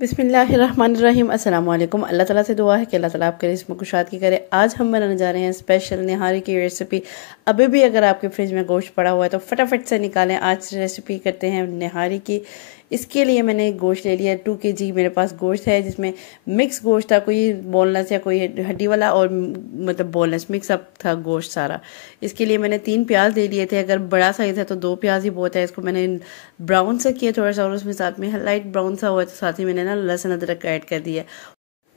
बिस्मिल्लाहिर्रहमानिर्रहीम। अस्सलाम वालेकुम। अल्लाह ताला से दुआ है कि अल्लाह ताला आपके रिज़्क़ में कुशाद की करे। आज हम बनाने जा रहे हैं स्पेशल निहारी की रेसिपी। अभी भी अगर आपके फ्रिज में गोश्त पड़ा हुआ है तो फटाफट से निकालें। आज रेसिपी करते हैं निहारी की। इसके लिए मैंने गोश्त ले लिया 2 kg मेरे पास गोश्त है, जिसमें मिक्स गोश्त था, कोई बोनलेस या कोई हड्डी वाला और मतलब बोनलेस मिक्स अप था गोश्त सारा। इसके लिए मैंने 3 प्याज ले लिए थे। अगर बड़ा साइज़ है तो 2 प्याज ही बहुत है। इसको मैंने ब्राउन सा किया थोड़ा सा, और उसमें साथ में लाइट ब्राउन सा हुआ तो साथ ही मैंने ना लहसुन अदरक का ऐड कर दिया।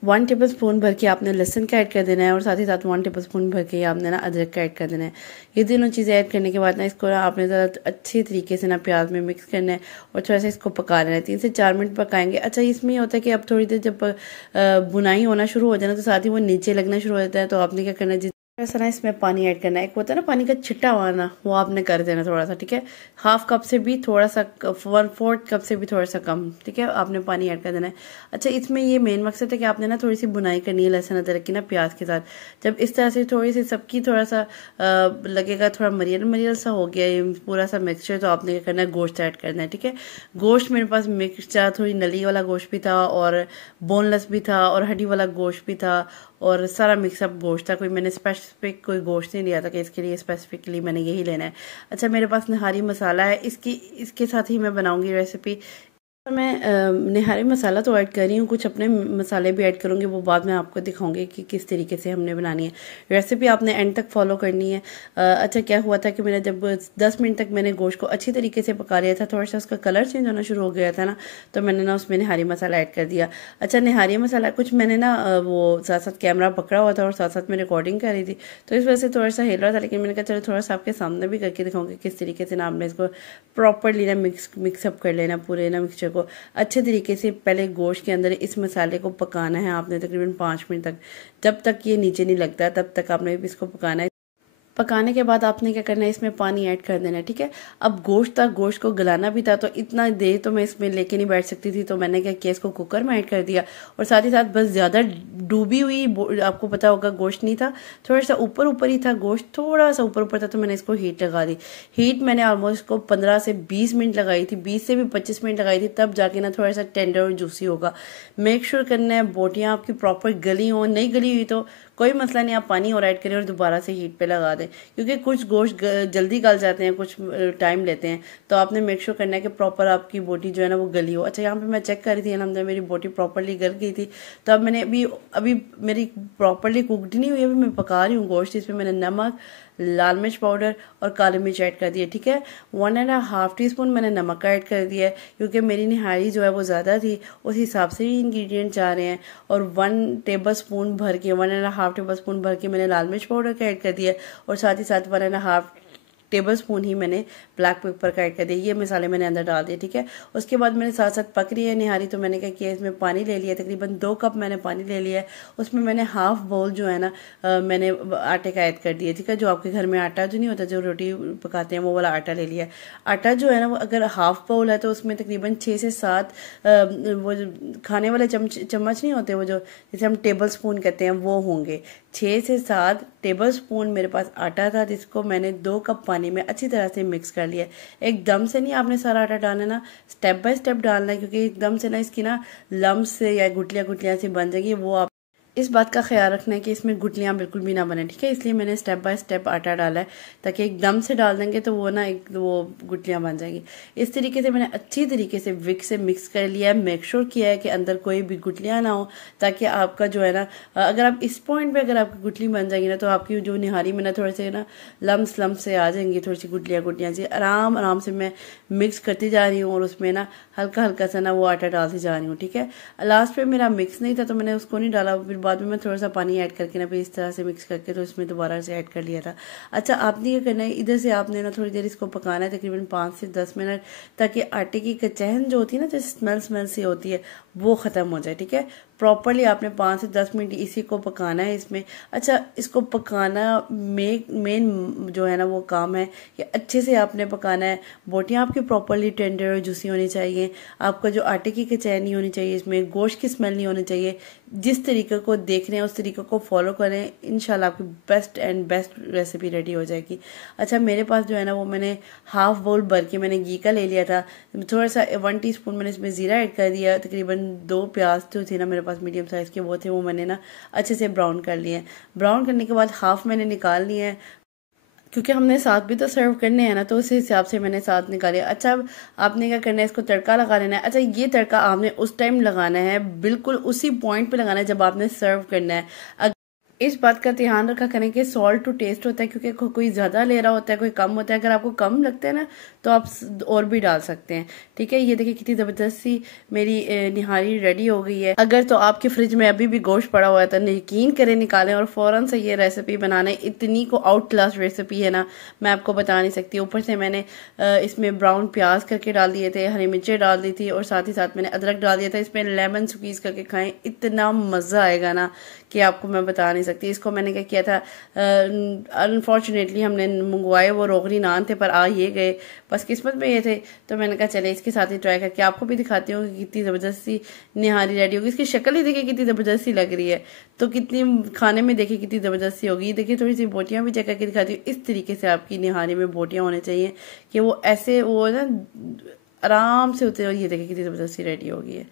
1 टेबल स्पून भर के आपने लहसुन का ऐड कर देना है, और साथ ही साथ 1 टेबल स्पून भर के आपने ना अदरक का ऐड कर देना है। ये दोनों चीज़ें ऐड करने के बाद ना इसको ना आपने ज़रा अच्छी तरीके से ना प्याज में मिक्स करना है और थोड़ा सा इसको पका लेना है। 3 से 4 मिनट पकाएंगे। अच्छा, इसमें ये होता है कि अब थोड़ी देर जब बुनाई होना शुरू हो जाए ना तो साथ ही वो नीचे लगना शुरू हो जाता है। तो आपने क्या करना है, ऐसा ना इसमें पानी ऐड करना है। एक होता है ना पानी का छिट्टा आना, वो आपने कर देना थोड़ा सा, ठीक है। हाफ कप से भी थोड़ा सा, 1/4 कप से भी थोड़ा सा कम, ठीक है, आपने पानी ऐड कर देना है। अच्छा, इसमें ये मेन मकसद है कि आपने ना थोड़ी सी बुनाई करनी है लहसुन अदरक की ना प्याज के साथ। जब इस तरह से थोड़ी सी सबकी थोड़ा सा लगेगा थोड़ा मरियल मरियल सा हो गया ये पूरा सा मिक्सचर, तो आपने क्या करना है, गोश्त ऐड करना है, ठीक है। गोश्त मेरे पास मिक्सचर थोड़ी नली वाला गोश्त भी था और बोनलेस भी था और हड्डी वाला गोश्त भी था, और सारा मिक्सअप गोश्त था। कोई मैंने स्पेसिफिक कोई गोश्त नहीं लिया था कि इसके लिए स्पेसिफिकली मैंने यही लेना है। अच्छा, मेरे पास निहारी मसाला है, इसके साथ ही मैं बनाऊंगी रेसिपी। तो मैं निहारी मसाला तो ऐड कर रही हूँ, कुछ अपने मसाले भी ऐड करूँगी, वो बाद में आपको दिखाऊंगी कि किस तरीके से हमने बनानी है। रेसिपी आपने एंड तक फॉलो करनी है। अच्छा, क्या हुआ था कि मैंने जब 10 मिनट तक मैंने गोश्त को अच्छी तरीके से पका लिया था, थोड़ा सा उसका कलर चेंज होना शुरू हो गया था ना, तो मैंने ना उसमें निहारी मसाला ऐड कर दिया। अच्छा, निहारी मसाला कुछ मैंने ना वो साथ साथ कैमरा पकड़ा हुआ था और साथ साथ मैं रिकॉर्डिंग कर रही थी, तो इस वजह से थोड़ा सा हिल रहा था, लेकिन मैंने कहा चलो थोड़ा सा आपके सामने भी करके दिखाऊंगी किस तरीके से ना आपने इसको प्रॉपरली ना मिक्सअप कर लेना पूरे ना मिक्सचर को अच्छे तरीके से। पहले गोश्त के अंदर इस मसाले को पकाना है आपने तकरीबन 5 मिनट तक, जब तक ये नीचे नहीं लगता तब तक आपने इसको पकाना है। पकाने के बाद आपने क्या करना है, इसमें पानी ऐड कर देना है, ठीक है। अब गोश्त था, गोश्त को गलाना भी था, तो इतना देर तो मैं इसमें लेके नहीं बैठ सकती थी, तो मैंने क्या किया, इसको कुकर में ऐड कर दिया। और साथ ही साथ बस ज़्यादा डूबी हुई आपको पता होगा गोश्त नहीं था, थोड़ा सा ऊपर ऊपर ही था गोश्त, थोड़ा सा ऊपर ऊपर था, तो मैंने इसको हीट लगा दी। हीट मैंने ऑलमोस्ट इसको 15 से 20 मिनट लगाई थी, 20 से भी 25 मिनट लगाई थी, तब जाके ना थोड़ा सा टेंडर और जूसी होगा। मेक श्योर करना है बोटियाँ आपकी प्रॉपर गली हो, नहीं गली हुई तो कोई मसला नहीं, आप पानी और ऐड करें और दोबारा से हीट पे लगा दें, क्योंकि कुछ गोश्त जल्दी गल जाते हैं, कुछ टाइम लेते हैं, तो आपने मेक श्योर करना है कि प्रॉपर आपकी बोटी जो है ना वो गली हो। अच्छा, यहाँ पे मैं चेक कर रही थी अलहमदिल्ला मेरी बोटी प्रॉपरली गल गई थी, तो अब मैंने अभी मेरी प्रॉपरली कुकड नहीं हुई, अभी मैं पका रही हूँ गोश्त। इसमें मैंने नमक, लाल मिर्च पाउडर और काली मिर्च ऐड कर दिए, ठीक है। 1.5 टीस्पून मैंने नमक ऐड कर दिया है, क्योंकि मेरी निहारी जो है वो ज़्यादा थी, उस हिसाब से ही इंग्रेडिएंट जा रहे हैं। और 1 टेबल स्पून भर के 1.5 टेबल स्पून भर के मैंने लाल मिर्च पाउडर का ऐड कर दिया, और साथ ही साथ 1.5 टेबल स्पून ही मैंने ब्लैक पेपर का ऐड कर दिया। ये मसाले मैंने अंदर डाल दिए, ठीक है। उसके बाद मैंने साथ साथ पक रही है निहारी, तो मैंने क्या किया, इसमें पानी ले लिया, तकरीबन 2 कप मैंने पानी ले लिया है। उसमें मैंने हाफ बाउल जो है ना मैंने आटे का ऐड कर दिया, ठीक है। जो आपके घर में आटा जो नहीं होता, जो रोटी पकाते हैं, वो वाला आटा ले लिया। आटा जो है ना वो अगर हाफ बाउल है तो उसमें तकरीबन 6 से 7 वो खाने वाले चम्मच नहीं होते, वो जो जैसे हम टेबल स्पून कहते हैं, वो होंगे। 6 से 7 टेबल स्पून मेरे पास आटा था, जिसको मैंने 2 कप पानी में अच्छी तरह से मिक्स कर लिया। एकदम से नहीं आपने सारा आटा डालना ना, स्टेप बाय स्टेप डालना है, क्योंकि एकदम से ना इसकी ना लम्स से या गुटलियाँ गुटलियाँ से बन जाएगी, वो आप इस बात का ख्याल रखना है कि इसमें गुटलियाँ बिल्कुल भी ना बने, ठीक है। इसलिए मैंने स्टेप बाय स्टेप आटा डाला है, ताकि एकदम से डाल देंगे तो वो ना वो गुटलियाँ बन जाएंगी। इस तरीके से मैंने अच्छी तरीके से विक से मिक्स कर लिया है, मेक श्योर किया है कि अंदर कोई भी गुटलियाँ ना हो, ताकि आपका जो है ना, अगर आप इस पॉइंट पे अगर आपकी गुटली बन जाएगी ना, तो आपकी जो निहारी में ना थोड़े से ना लम्स से आ जाएंगी, थोड़ी सी गुटलियाँ गुटलियाँ से। आराम आराम से मैं मिक्स करती जा रही हूँ और उसमें ना हल्का हल्का सा ना वो आटा डालती जा रही हूँ, ठीक है। लास्ट पे मेरा मिक्स नहीं था तो मैंने उसको नहीं डाला, फिर बाद में मैं थोड़ा सा पानी ऐड करके ना फिर इस तरह से मिक्स करके तो इसमें दोबारा से ऐड कर लिया था। अच्छा, आपने क्या करना है, इधर से आपने ना थोड़ी देर इसको पकाना है, तकरीबन 5 से 10 मिनट, ताकि आटे की कचहन जो होती है ना, जो स्मेल सी होती है, वो ख़त्म हो जाए, ठीक है। प्रॉपरली आपने 5 से 10 मिनट इसी को पकाना है इसमें। अच्छा, इसको पकाना मेन जो है ना वो काम है कि अच्छे से आपने पकाना है। बोटियाँ आपकी प्रॉपरली टेंडर और जूसी होनी चाहिए, आपका जो आटे की कचहन नहीं होनी चाहिए, इसमें गोश्त की स्मेल नहीं होनी चाहिए। जिस तरीके को देख रहे हैं उस तरीके को फॉलो करें, इंशाल्लाह आपकी बेस्ट रेसिपी रेडी हो जाएगी। अच्छा, मेरे पास जो है ना वो मैंने हाफ बाउल भर के मैंने घी का ले लिया था। थोड़ा सा 1 टीस्पून मैंने इसमें ज़ीरा ऐड कर दिया। तकरीबन 2 प्याज जो थे ना मेरे पास मीडियम साइज़ के, वो थे, वो मैंने ना अच्छे से ब्राउन कर लिए हैं। ब्राउन करने के बाद हाफ मैंने निकाल लिए हैं, क्योंकि हमने साथ भी तो सर्व करने हैं ना, तो उस हिसाब से मैंने साथ निकाले। अच्छा, अब आपने क्या करना है, इसको तड़का लगा लेना है। अच्छा, ये तड़का आपने उस टाइम लगाना है, बिल्कुल उसी पॉइंट पे लगाना है जब आपने सर्व करना है। इस बात का ध्यान रखा करें कि सॉल्ट टू टेस्ट होता है, क्योंकि कोई ज़्यादा ले रहा होता है, कोई कम होता है। अगर आपको कम लगता है ना तो आप और भी डाल सकते हैं, ठीक है। ये देखिए कितनी ज़बरदस्त सी मेरी निहारी रेडी हो गई है। अगर तो आपके फ्रिज में अभी भी गोश्त पड़ा हुआ है तो यकीन करें निकालें और फ़ौरन से ये रेसिपी बनाने। इतनी को आउट क्लास रेसिपी है ना, मैं आपको बता नहीं सकती। ऊपर से मैंने इसमें ब्राउन प्याज करके डाल दिए थे, हरी मिर्चें डाल दी थी, और साथ ही साथ मैंने अदरक डाल दिया था। इसमें लेमन स्क्वीज़ करके खाएं, इतना मज़ा आएगा ना कि आपको मैं बता नहीं सकती। इसको मैंने क्या किया था, अनफॉर्चुनेटली हमने मंगवाए वो रोगनी नान थे, पर आ ये गए, बस किस्मत में ये थे। तो मैंने कहा चले इसके साथ ही ट्राई करके आपको भी दिखाती हूँ कि कितनी ज़बरदस्त सी निहारी रेडी होगी। इसकी शक्ल ही देखिए कितनी ज़बरदस्त सी लग रही है, तो कितनी खाने में देखिए कितनी ज़बरदस्त सी होगी। देखिए थोड़ी सी बोटियाँ भी चेक करके दिखाती हूँ। इस तरीके से आपकी निहारी में बोटियाँ होनी चाहिए कि वो ऐसे वो ना आराम से होते हैं। ये देखिए कितनी ज़बरदस्त सी रेडी होगी है।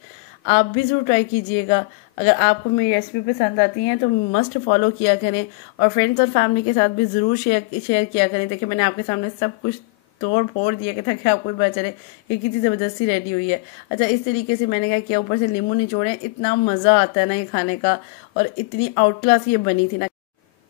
आप भी ज़रूर ट्राई कीजिएगा। अगर आपको मेरी रेसिपी पसंद आती हैं तो मस्ट फॉलो किया करें, और फ्रेंड्स और फैमिली के साथ भी ज़रूर शेयर किया करें। देखिए मैंने आपके सामने सब कुछ तोड़ फोड़ दिया कि ताकि आपको भी पता चले कि कितनी ज़बरदस्ती रेडी हुई है। अच्छा, इस तरीके से मैंने क्या किया, ऊपर से नींबू निचोड़े, इतना मज़ा आता है ना ये खाने का, और इतनी आउट क्लास ये बनी थी ना।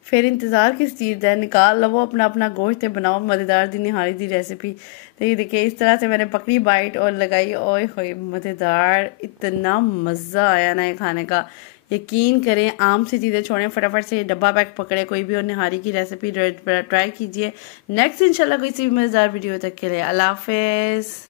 फिर इंतज़ार किस चीज़ है, निकाल लो अपना अपना गोश्त बनाओ मज़ेदार दी निहारी दी रेसिपी। तो ये देखिए इस तरह से मैंने पकड़ी बाइट और लगाई, ओए होए मज़ेदार, इतना मज़ा आया ना ये खाने का। यकीन करें, आम सी चीज़ें छोड़ें, फटाफट से डब्बा पैक पकड़े कोई भी और निहारी की रेसिपी ट्राई कीजिए। नेक्स्ट इंशाल्लाह कोई सी मज़ेदार वीडियो तक के लिए अल्लाह हाफ़िज़।